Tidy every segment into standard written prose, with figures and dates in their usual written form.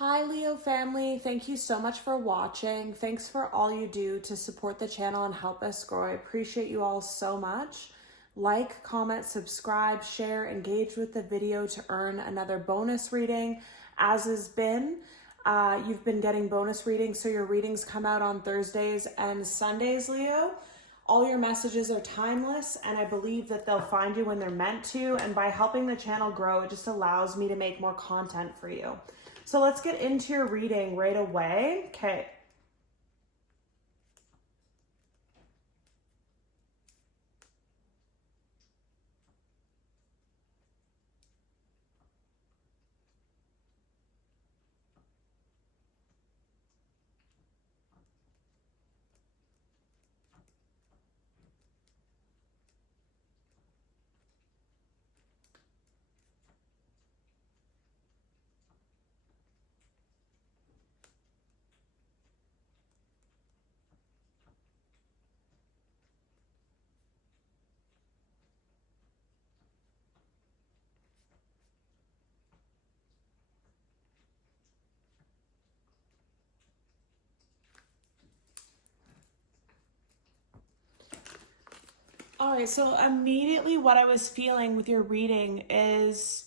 Hi Leo family, thank you so much for watching. Thanks for all you do to support the channel and help us grow. I appreciate you all so much. Like, comment, subscribe, share, engage with the video to earn another bonus reading. As has been, you've been getting bonus readings, so your readings come out on Thursdays and Sundays, Leo. All your messages are timeless, and I believe that they'll find you when they're meant to, and by helping the channel grow, it just allows me to make more content for you. So let's get into your reading right away. Okay. All right, so immediately what I was feeling with your reading is,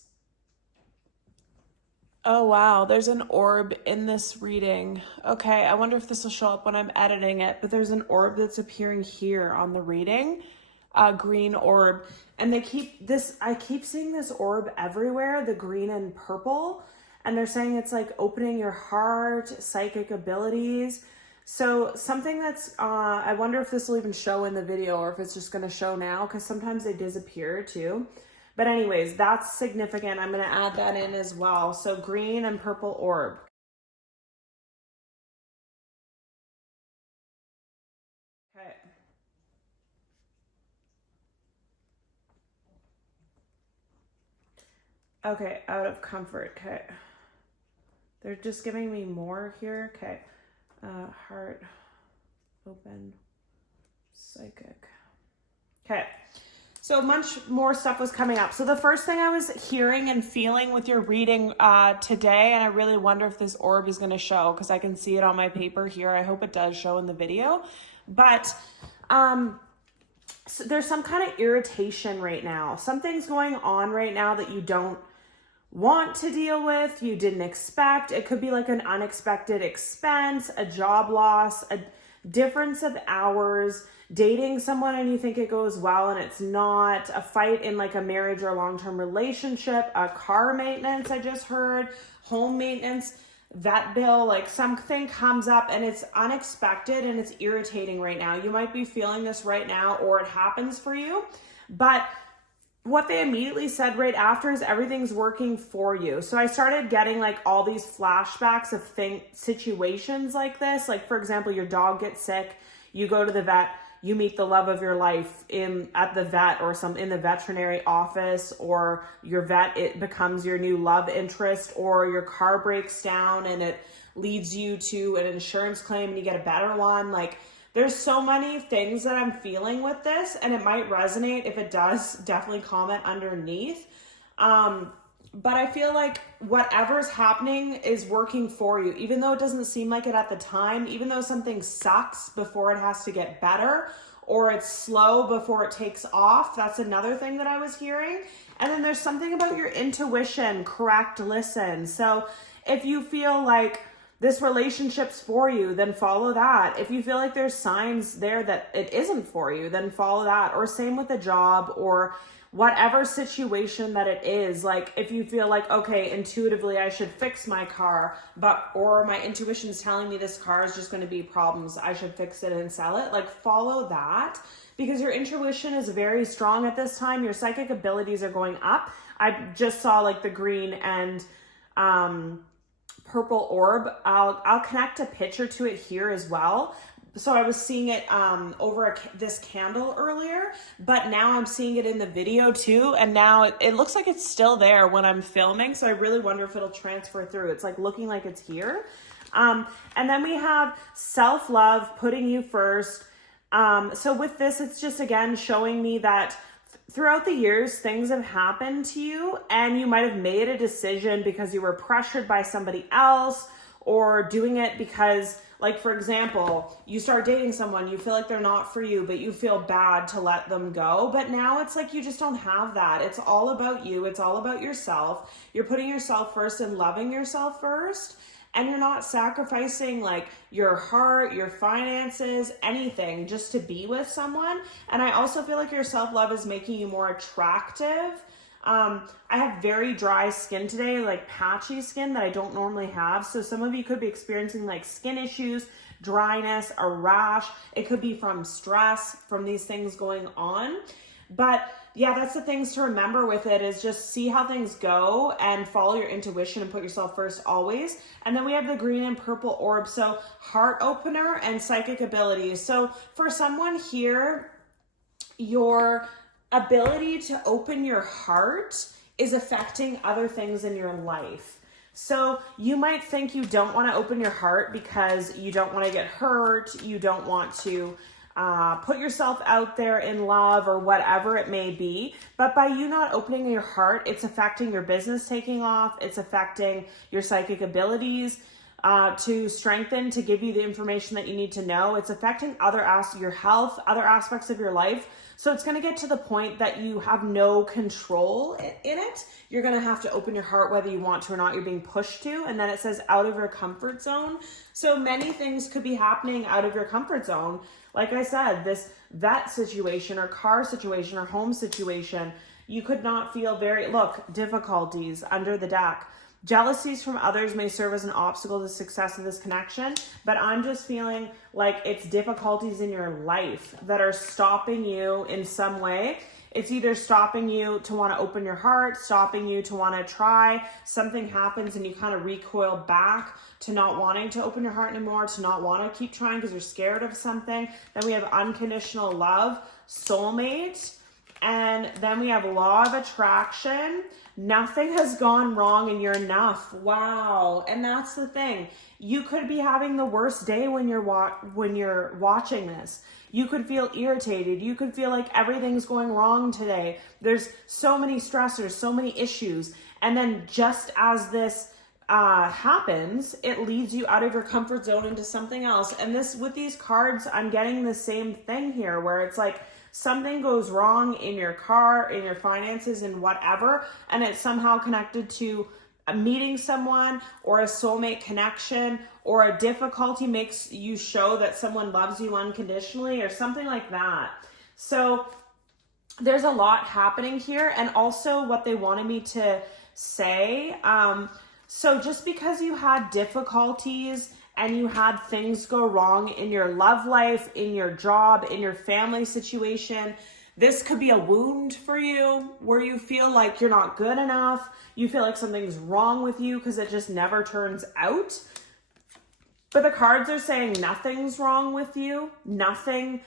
oh wow, there's an orb in this reading. Okay, I wonder if this will show up when I'm editing it, but there's an orb that's appearing here on the reading, a green orb. And I keep seeing this orb everywhere, the green and purple, and they're saying it's like opening your heart, psychic abilities. So something that's, I wonder if this will even show in the video or if it's just going to show now, because sometimes they disappear too. But anyways, that's significant. I'm going to add that in as well. So green and purple orb. Okay. Okay, out of comfort. Okay. They're just giving me more here. Okay. Heart, open, psychic. Okay. So much more stuff was coming up. So the first thing I was hearing and feeling with your reading today, and I really wonder if this orb is going to show because I can see it on my paper here. I hope it does show in the video. But so there's some kind of irritation right now. Something's going on right now that you don't want to deal with, you didn't expect. It could be like an unexpected expense, a job loss, a difference of hours, dating someone and you think it goes well and it's not, a fight in like a marriage or a long-term relationship, a car maintenance I just heard, home maintenance, vet bill, like something comes up and it's unexpected and it's irritating right now. You might be feeling this right now or it happens for you, but what they immediately said right after is everything's working for you. So I started getting like all these flashbacks of situations like this. Like for example, your dog gets sick, you go to the vet, you meet the love of your life at the vet or in the veterinary office, or your vet, it becomes your new love interest, or your car breaks down and it leads you to an insurance claim and you get a better one. Like there's so many things that I'm feeling with this, and it might resonate. If it does, definitely comment underneath. But I feel like whatever's happening is working for you, even though it doesn't seem like it at the time, even though something sucks before it has to get better, or it's slow before it takes off. That's another thing that I was hearing. And then there's something about your intuition, correct listen. So if you feel like this relationship's for you, then follow that. If you feel like there's signs there that it isn't for you, then follow that. Or same with the job or whatever situation that it is. Like if you feel like, okay, intuitively I should fix my car, or my intuition is telling me this car is just going to be problems, I should fix it and sell it. Like follow that, because your intuition is very strong at this time. Your psychic abilities are going up. I just saw like the green and purple orb. I'll connect a picture to it here as well. So I was seeing it over this candle earlier, but now I'm seeing it in the video too. And now it looks like it's still there when I'm filming. So I really wonder if it'll transfer through. It's like looking like it's here. And then we have self-love, putting you first. So with this, it's just again showing me that throughout the years, things have happened to you and you might have made a decision because you were pressured by somebody else, or doing it because, like, for example, you start dating someone, you feel like they're not for you, but you feel bad to let them go. But now it's like you just don't have that. It's all about you. It's all about yourself. You're putting yourself first and loving yourself first. And you're not sacrificing like your heart, your finances, anything just to be with someone. And I also feel like your self-love is making you more attractive. I have very dry skin today, like patchy skin that I don't normally have. So some of you could be experiencing like skin issues, dryness, a rash. It could be from stress, from these things going on. But yeah, that's the things to remember with it, is just see how things go and follow your intuition and put yourself first always. And then we have the green and purple orb. So heart opener and psychic abilities. So for someone here, your ability to open your heart is affecting other things in your life. So you might think you don't want to open your heart because you don't want to get hurt, you don't want to put yourself out there in love or whatever it may be. But by you not opening your heart, it's affecting your business taking off. It's affecting your psychic abilities to strengthen, to give you the information that you need to know. It's affecting your health, other aspects of your life. So it's going to get to the point that you have no control in it. You're going to have to open your heart whether you want to or not. You're being pushed to. And then it says out of your comfort zone. So many things could be happening out of your comfort zone. Like I said, this vet situation or car situation or home situation, you could not feel difficulties under the deck. Jealousies from others may serve as an obstacle to the success of this connection, but I'm just feeling like it's difficulties in your life that are stopping you in some way. It's either stopping you to want to open your heart, stopping you to want to try. Something happens and you kind of recoil back to not wanting to open your heart anymore, to not want to keep trying because you're scared of something. Then we have unconditional love, soulmate, and then we have law of attraction. Nothing has gone wrong and you're enough. Wow. And that's the thing. You could be having the worst day when you're watching this. You could feel irritated. You could feel like everything's going wrong today. There's so many stressors, so many issues. And then just as this happens, it leads you out of your comfort zone into something else. And this, with these cards, I'm getting the same thing here where it's like, something goes wrong in your car, in your finances, and whatever, and it's somehow connected to meeting someone or a soulmate connection, or a difficulty makes you show that someone loves you unconditionally or something like that. So there's a lot happening here, and also what they wanted me to say. So just because you had difficulties and you had things go wrong in your love life, in your job, in your family situation, this could be a wound for you where you feel like you're not good enough. You feel like something's wrong with you because it just never turns out. But the cards are saying nothing's wrong with you. Nothing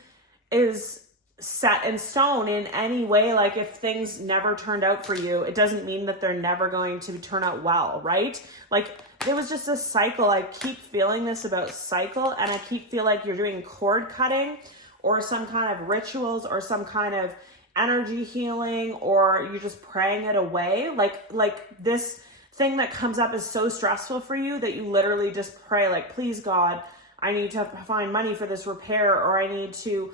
is set in stone in any way. Like if things never turned out for you, it doesn't mean that they're never going to turn out well, right? Like it was just a cycle. I keep feeling this about cycle, and I keep feeling like you're doing cord cutting or some kind of rituals or some kind of energy healing, or you're just praying it away. Like this thing that comes up is so stressful for you that you literally just pray like, please God, I need to find money for this repair, or I need to,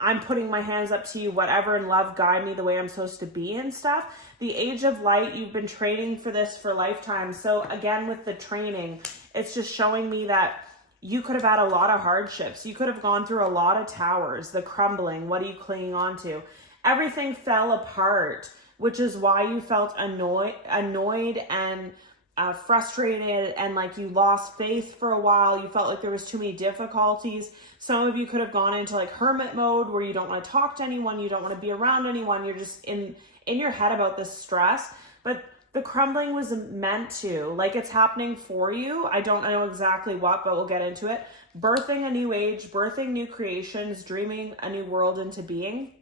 I'm putting my hands up to you, whatever, and love, guide me the way I'm supposed to be and stuff. The age of light, you've been training for this for lifetimes. So again, with the training, it's just showing me that you could have had a lot of hardships. You could have gone through a lot of towers, the crumbling. What are you clinging on to? Everything fell apart, which is why you felt annoyed and frustrated, and like you lost faith for a while. You felt like there was too many difficulties. Some of you could have gone into like hermit mode where you don't want to talk to anyone, you don't want to be around anyone, you're just in your head about this stress. But the crumbling was meant to, like, it's happening for you. I don't know exactly what, but we'll get into it. Birthing a new age, birthing new creations, dreaming a new world into being,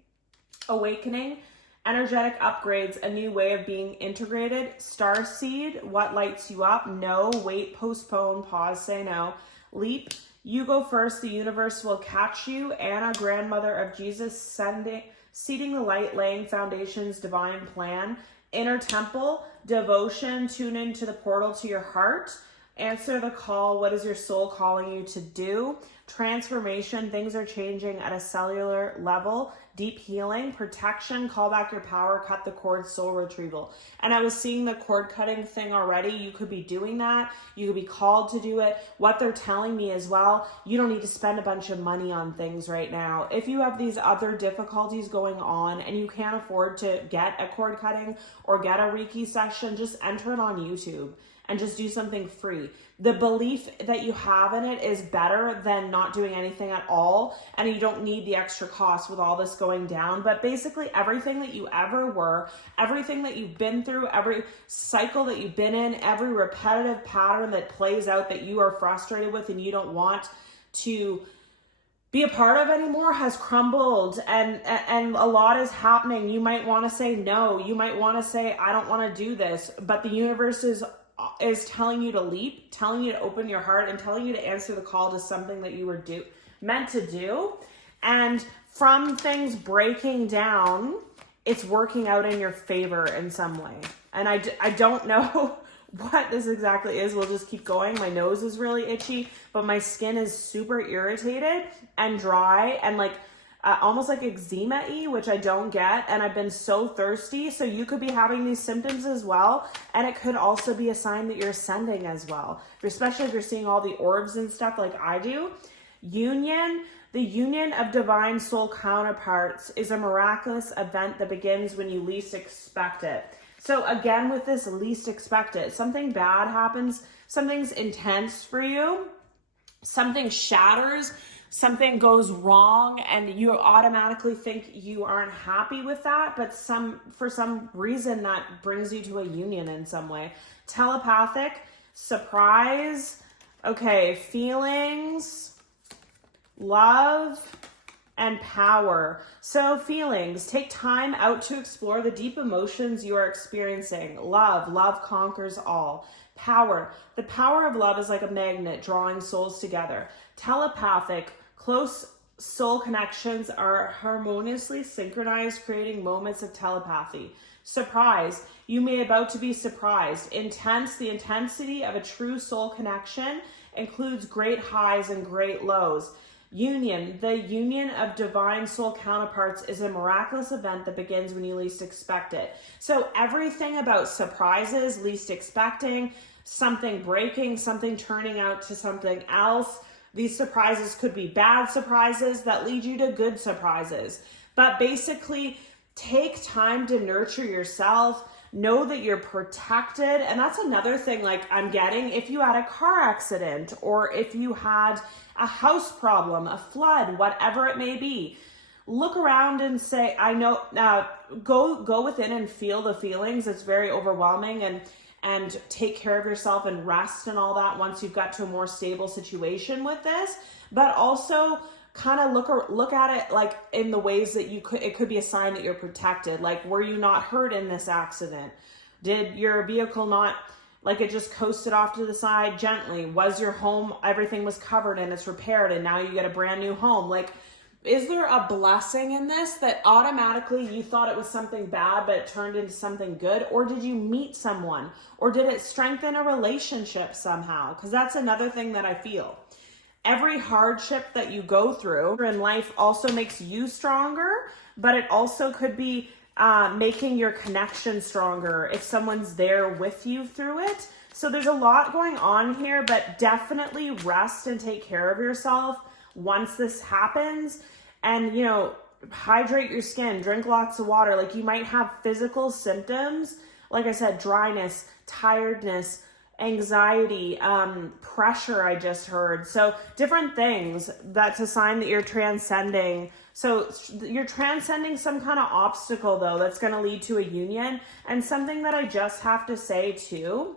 awakening, energetic upgrades, a new way of being integrated. Starseed, what lights you up? No, wait, postpone, pause, say no. Leap, you go first, the universe will catch you. Anna, grandmother of Jesus, seeding the light, laying foundations, divine plan, inner temple, devotion, tune into the portal to your heart, answer the call, what is your soul calling you to do, transformation, things are changing at a cellular level, deep healing, protection, call back your power, cut the cord, soul retrieval. And I was seeing the cord cutting thing already. You could be doing that. You could be called to do it. What they're telling me as well, you don't need to spend a bunch of money on things right now. If you have these other difficulties going on and you can't afford to get a cord cutting or get a Reiki session, just enter it on YouTube and just do something free. The belief that you have in it is better than not doing anything at all, and you don't need the extra cost with all this going down. But basically everything that you ever were, everything that you've been through, every cycle that you've been in, every repetitive pattern that plays out that you are frustrated with and you don't want to be a part of anymore has crumbled, and a lot is happening. You might want to say no. You might want to say, I don't want to do this, but the universe is telling you to leap, telling you to open your heart, and telling you to answer the call to something that you were meant to do. And from things breaking down, it's working out in your favor in some way. And I don't know what this exactly is. We'll just keep going. My nose is really itchy, but my skin is super irritated and dry and like almost like eczema-y, which I don't get, and I've been so thirsty. So you could be having these symptoms as well, and it could also be a sign that you're ascending as well, especially if you're seeing all the orbs and stuff like I do. The union of divine soul counterparts is a miraculous event that begins when you least expect it. So again, with this least expected, something bad happens, something's intense for you, something shatters, something goes wrong, and you automatically think you aren't happy with that, but for some reason that brings you to a union in some way. Telepathic, surprise, okay, feelings, love, and power. So feelings, take time out to explore the deep emotions you are experiencing. Love conquers all. Power, the power of love is like a magnet drawing souls together. Telepathic, close soul connections are harmoniously synchronized, creating moments of telepathy. Surprise, you may be about to be surprised. Intense, the intensity of a true soul connection includes great highs and great lows. Union, the union of divine soul counterparts is a miraculous event that begins when you least expect it. So everything about surprises, least expecting, something breaking, something turning out to something else. These surprises could be bad surprises that lead you to good surprises. But basically, take time to nurture yourself. Know that you're protected. And that's another thing, like I'm getting, if you had a car accident or if you had a house problem, a flood, whatever it may be, look around and say, I know, go within and feel the feelings. It's very overwhelming, and take care of yourself and rest and all that once you've got to a more stable situation with this. But also kind of look at it like in the ways that it could be a sign that you're protected. Like, were you not hurt in this accident? Did your vehicle not, like, it just coasted off to the side gently? Was your home, everything was covered and it's repaired and now you get a brand new home? Like, is there a blessing in this that automatically you thought it was something bad, but it turned into something good? Or did you meet someone? Or did it strengthen a relationship somehow? Because that's another thing that I feel. Every hardship that you go through in life also makes you stronger, but it also could be making your connection stronger if someone's there with you through it. So there's a lot going on here, but definitely rest and take care of yourself once this happens. And, you know, hydrate your skin, drink lots of water. Like, you might have physical symptoms, like I said, dryness, tiredness, anxiety, pressure, I just heard. So different things. That's a sign that you're transcending. So you're transcending some kind of obstacle, though, that's going to lead to a union. And something that I just have to say too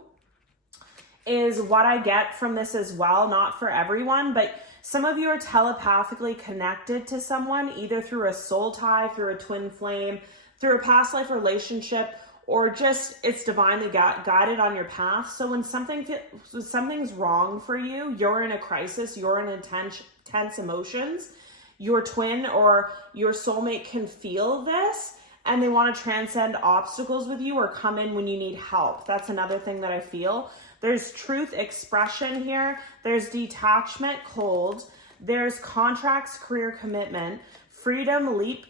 is what I get from this as well, not for everyone, but some of you are telepathically connected to someone, either through a soul tie, through a twin flame, through a past life relationship, or just it's divinely guided on your path. So when something's wrong for you, you're in a crisis, you're in intense emotions, your twin or your soulmate can feel this and they want to transcend obstacles with you or come in when you need help. That's another thing that I feel. There's truth expression here. There's detachment, cold. There's contracts, career commitment, freedom, leap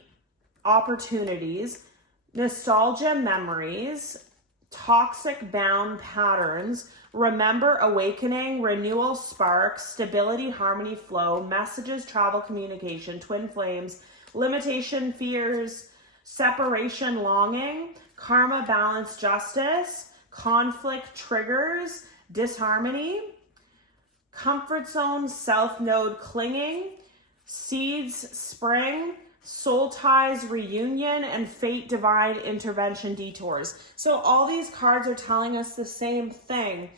opportunities, nostalgia, memories, toxic bound patterns, remember, awakening, renewal, spark, stability, harmony, flow, messages, travel, communication, twin flames, limitation, fears, separation, longing, karma, balance, justice, conflict, triggers, disharmony, comfort zone, self node, clinging, seeds, spring, soul ties, reunion, and fate, divine intervention, detours. So all these cards are telling us the same thing,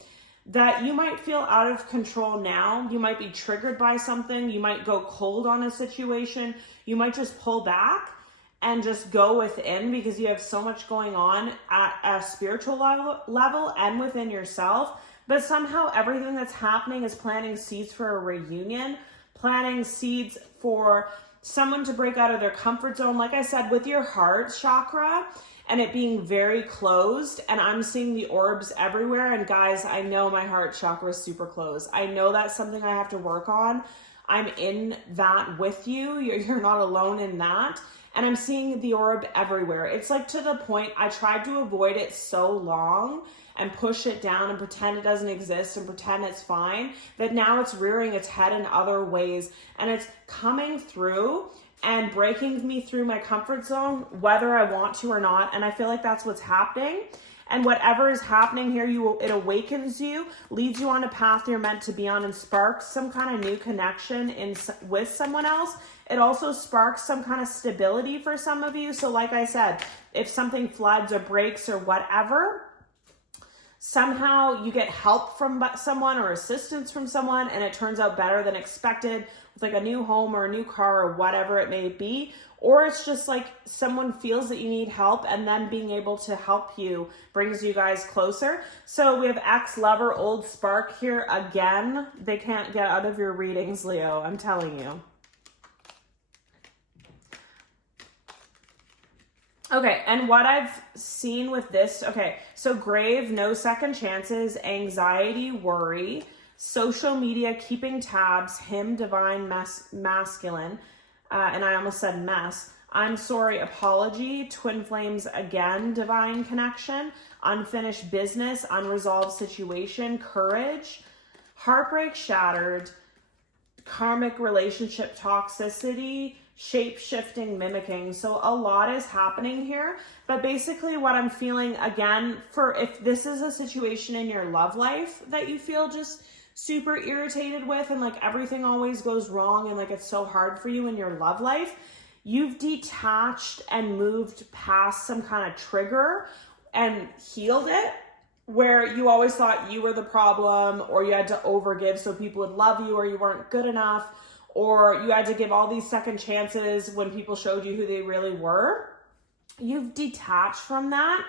that you might feel out of control now. You might be triggered by something. You might go cold on a situation. You might just pull back and just go within because you have so much going on at a spiritual level and within yourself. But somehow everything that's happening is planting seeds for a reunion, planting seeds for someone to break out of their comfort zone. Like I said, with your heart chakra and it being very closed, and I'm seeing the orbs everywhere. And guys, I know my heart chakra is super closed. I know that's something I have to work on. I'm in that with you. You're not alone in that. And I'm seeing the orb everywhere. It's like to the point I tried to avoid it so long and push it down and pretend it doesn't exist and pretend it's fine, that now it's rearing its head in other ways. And it's coming through and breaking me through my comfort zone, whether I want to or not. And I feel like that's what's happening. And whatever is happening here, it awakens you, leads you on a path you're meant to be on, and sparks some kind of new connection with someone else. It also sparks some kind of stability for some of you. So like I said, if something floods or breaks or whatever, somehow you get help from someone or assistance from someone and it turns out better than expected, with like a new home or a new car or whatever it may be. Or it's just like someone feels that you need help and then being able to help you brings you guys closer. So we have ex-lover, old spark here again. They can't get out of your readings, Leo, I'm telling you. Okay, and what I've seen with this, okay, so grave, no second chances, anxiety, worry, social media, keeping tabs, him, divine, masculine, and I almost said mess. I'm sorry, apology, twin flames again, divine connection, unfinished business, unresolved situation, courage, heartbreak, shattered, karmic relationship, toxicity, shape-shifting, mimicking. So a lot is happening here, but basically what I'm feeling, again, for if this is a situation in your love life that you feel just super irritated with and like everything always goes wrong and like it's so hard for you in your love life, you've detached and moved past some kind of trigger and healed it, where you always thought you were the problem, or you had to overgive so people would love you, or you weren't good enough, or you had to give all these second chances when people showed you who they really were. You've detached from that.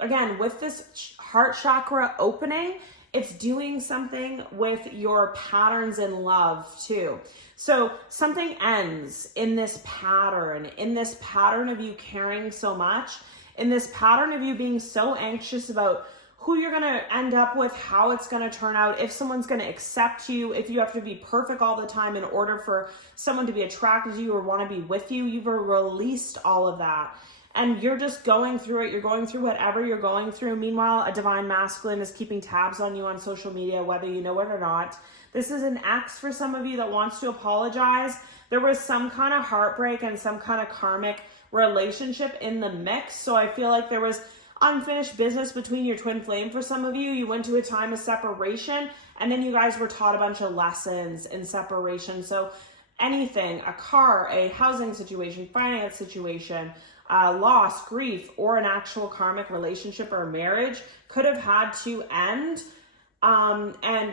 Again, with this heart chakra opening, it's doing something with your patterns in love too. So something ends in this pattern of you caring so much, in this pattern of you being so anxious about who you're going to end up with, how it's going to turn out, if someone's going to accept you, if you have to be perfect all the time in order for someone to be attracted to you or want to be with you. You've released all of that. And you're just going through it. You're going through whatever you're going through. Meanwhile, a divine masculine is keeping tabs on you on social media, whether you know it or not. This is an ex for some of you that wants to apologize. There was some kind of heartbreak and some kind of karmic relationship in the mix. So I feel like there was unfinished business between your twin flame for some of you. You went to a time of separation and then you guys were taught a bunch of lessons in separation. So anything, a car, a housing situation, finance situation, loss, grief, or an actual karmic relationship or marriage could have had to end and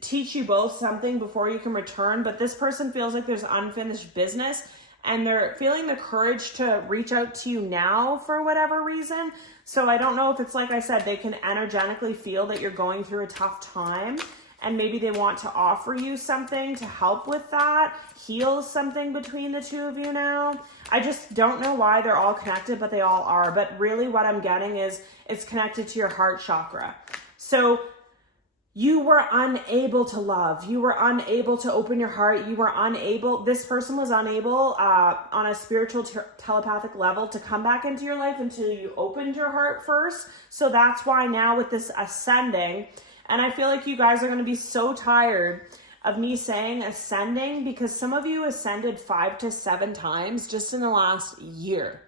teach you both something before you can return. But this person feels like there's unfinished business and they're feeling the courage to reach out to you now for whatever reason. So I don't know if it's, like I said, they can energetically feel that you're going through a tough time and maybe they want to offer you something to help with that, heal something between the two of you now. I just don't know why they're all connected, but they all are. But really what I'm getting is it's connected to your heart chakra. So you were unable to love. You were unable to open your heart. You were unable, this person was unable on a spiritual telepathic level to come back into your life until you opened your heart first. So that's why now with this ascending, and I feel like you guys are going to be so tired of me saying ascending, because some of you ascended 5 to 7 times just in the last year.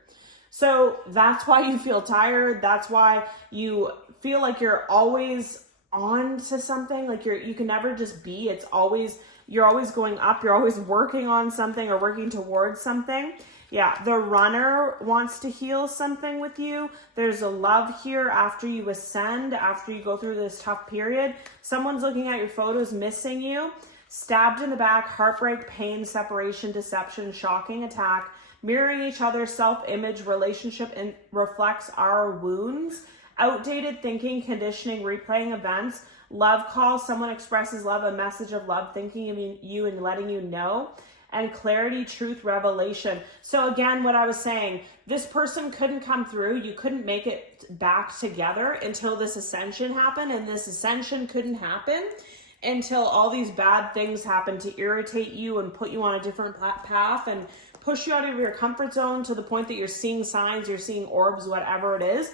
So that's why you feel tired. That's why you feel like you're always on to something, like you can never just be. It's always, you're always going up, you're always working on something or working towards something. Yeah, the runner wants to heal something with you. There's a love here after you ascend, after you go through this tough period. Someone's looking at your photos, missing you, stabbed in the back, heartbreak, pain, separation, deception, shocking attack, mirroring each other, self-image, relationship, and reflects our wounds. Outdated thinking, conditioning, replaying events, love call, someone expresses love, a message of love, thinking of you and letting you know, and clarity, truth, revelation. So again, what I was saying, this person couldn't come through, you couldn't make it back together until this ascension happened, and this ascension couldn't happen until all these bad things happened to irritate you and put you on a different path and push you out of your comfort zone to the point that you're seeing signs, you're seeing orbs, whatever it is.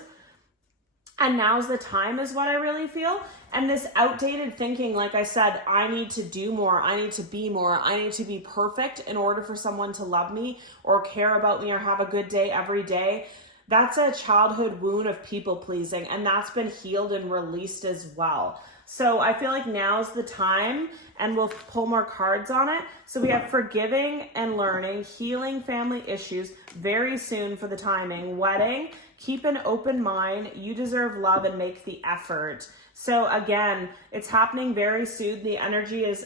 And now's the time is what I really feel. And this outdated thinking, like I said, I need to do more, I need to be more, I need to be perfect in order for someone to love me or care about me or have a good day every day. That's a childhood wound of people pleasing, and that's been healed and released as well. So I feel like now's the time, and we'll pull more cards on it. So we have forgiving and learning, healing family issues very soon for the timing, wedding, keep an open mind, you deserve love and make the effort. So again, it's happening very soon. The energy is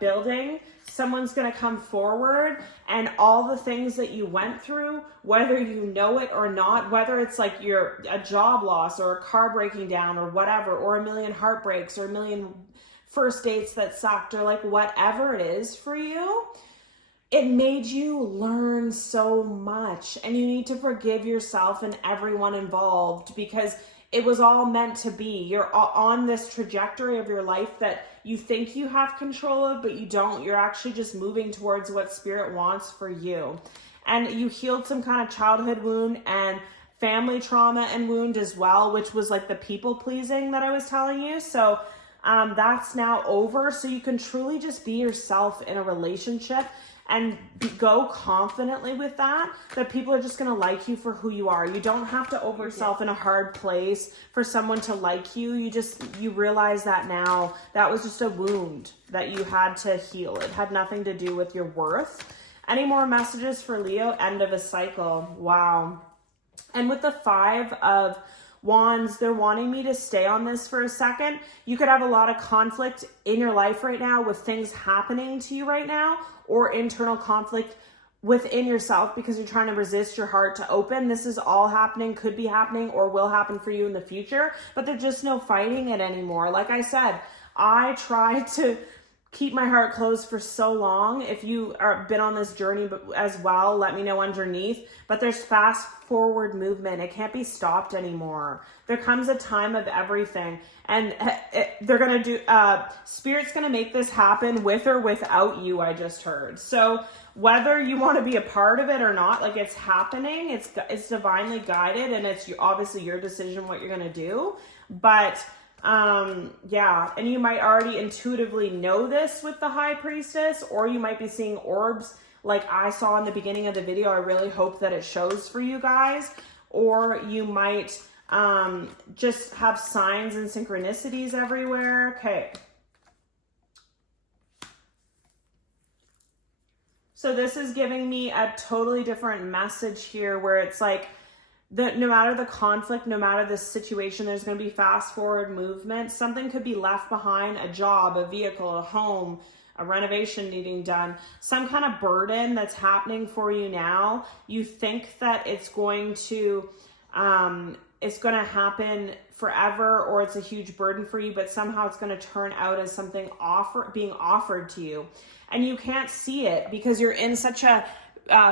building. Someone's going to come forward, and all the things that you went through, whether you know it or not, whether it's like you're a job loss or a car breaking down or whatever, or a million heartbreaks or a million first dates that sucked, or like whatever it is for you, it made you learn so much, and you need to forgive yourself and everyone involved, because it was all meant to be. You're on this trajectory of your life that you think you have control of, but you don't. You're actually just moving towards what spirit wants for you. And you healed some kind of childhood wound and family trauma and wound as well, which was like the people pleasing that I was telling you. So that's now over. So you can truly just be yourself in a relationship and go confidently with that people are just going to like you for who you are. You don't have to over yourself in a hard place for someone to like you. You realize that now. That was just a wound that you had to heal. It had nothing to do with your worth. Any more messages for Leo? End of a cycle. Wow. And with the 5 of Wands, they're wanting me to stay on this for a second. You could have a lot of conflict in your life right now with things happening to you right now, or internal conflict within yourself because you're trying to resist your heart to open. This is all happening, could be happening, or will happen for you in the future, but there's just no fighting it anymore. Like I said, I tried to keep my heart closed for so long. If you are been on this journey as well, let me know underneath. But there's fast forward movement. It can't be stopped anymore. There comes a time of everything, and they're going to do, Spirit's going to make this happen with or without you, I just heard. So whether you want to be a part of it or not, like it's happening, it's divinely guided, and it's obviously your decision what you're going to do. But yeah, and you might already intuitively know this with the High Priestess, or you might be seeing orbs like I saw in the beginning of the video. I really hope that it shows for you guys. Or you might just have signs and synchronicities everywhere. Okay. So this is giving me a totally different message here, where it's like, no matter the conflict, no matter the situation, there's going to be fast forward movement. Something could be left behind, a job, a vehicle, a home, a renovation needing done, some kind of burden that's happening for you now. You think that it's going to it's going to happen forever or it's a huge burden for you, but somehow it's going to turn out as something being offered to you. And you can't see it because you're in such a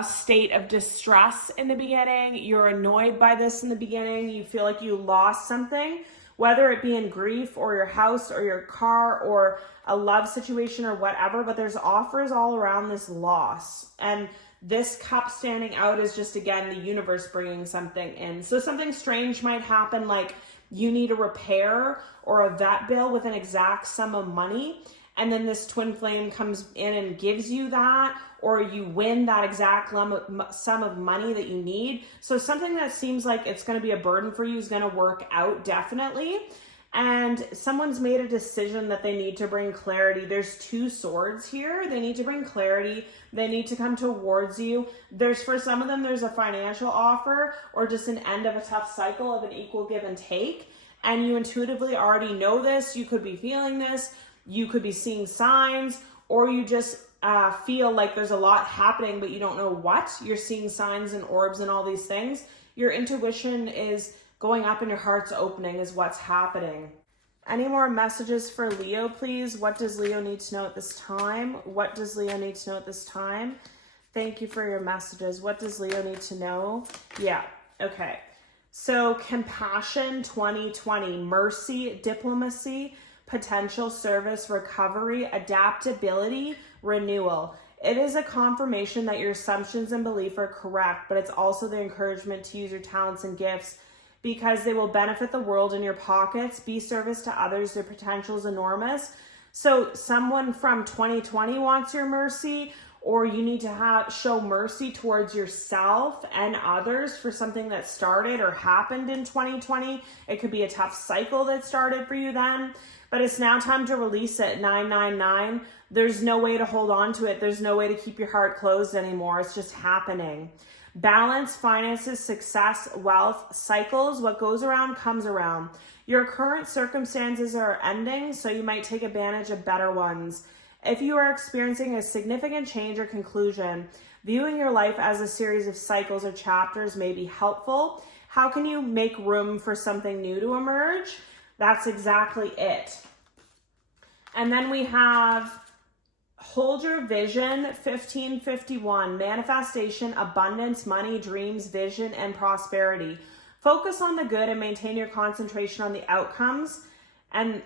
state of distress in the beginning. You're annoyed by this in the beginning. You feel like you lost something, whether it be in grief or your house or your car or a love situation or whatever, but there's offers all around this loss. And this cup standing out is just, again, the universe bringing something in. So something strange might happen, like you need a repair or a vet bill with an exact sum of money. And then this twin flame comes in and gives you that, or you win that exact sum of money that you need. So something that seems like it's going to be a burden for you is going to work out definitely. And someone's made a decision that they need to bring clarity. There's 2 swords here. They need to bring clarity. They need to come towards you. For some of them, there's a financial offer or just an end of a tough cycle of an equal give and take. And you intuitively already know this. You could be feeling this. You could be seeing signs, or you just feel like there's a lot happening, but you don't know what. You're seeing signs and orbs and all these things. Your intuition is going up and your heart's opening is what's happening. Any more messages for Leo, please? What does Leo need to know at this time? What does Leo need to know at this time? Thank you for your messages. What does Leo need to know? Yeah, okay. So compassion 2020, mercy, diplomacy, potential service, recovery, adaptability, renewal. It is a confirmation that your assumptions and belief are correct, but it's also the encouragement to use your talents and gifts because they will benefit the world in your pockets, be service to others. Their potential is enormous. So someone from 2020 wants your mercy, or you need to show mercy towards yourself and others for something that started or happened in 2020. It could be a tough cycle that started for you then, but it's now time to release it. 999. There's no way to hold on to it. There's no way to keep your heart closed anymore. It's just happening. Balance, finances, success, wealth, cycles. What goes around comes around. Your current circumstances are ending, so you might take advantage of better ones. If you are experiencing a significant change or conclusion, viewing your life as a series of cycles or chapters may be helpful. How can you make room for something new to emerge? That's exactly it. And then we have hold your vision, 1551, manifestation, abundance, money, dreams, vision, and prosperity. Focus on the good and maintain your concentration on the outcomes and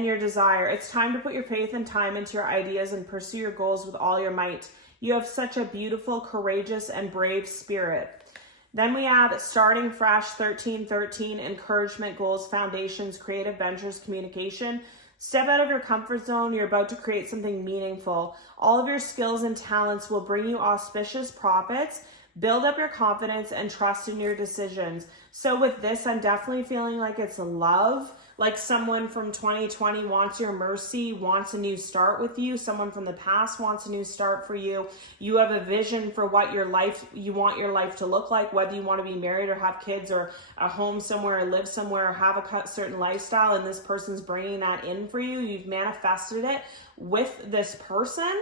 your desire. It's time to put your faith and time into your ideas and pursue your goals with all your might. You have such a beautiful, courageous, and brave spirit. Then we have starting fresh, 1313, encouragement, goals, foundations, creative ventures, communication. Step out of your comfort zone. You're about to create something meaningful. All of your skills and talents will bring you auspicious profits. Build up your confidence and trust in your decisions. So with this, I'm definitely feeling like it's love. Like someone from 2020 wants your mercy, wants a new start with you. Someone from the past wants a new start for you. You have a vision for what you want your life to look like, whether you want to be married or have kids or a home somewhere or live somewhere or have a certain lifestyle, and this person's bringing that in for you. You've manifested it with this person,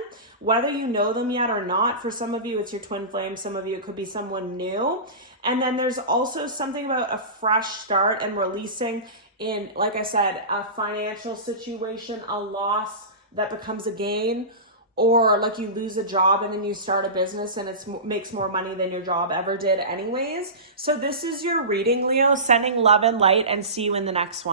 whether you know them yet or not. For some of you, it's your twin flame. Some of you, it could be someone new. And then there's also something about a fresh start and releasing in, like I said, a financial situation, a loss that becomes a gain, or like you lose a job and then you start a business and it makes more money than your job ever did anyways. So this is your reading, Leo. Sending love and light, and see you in the next one.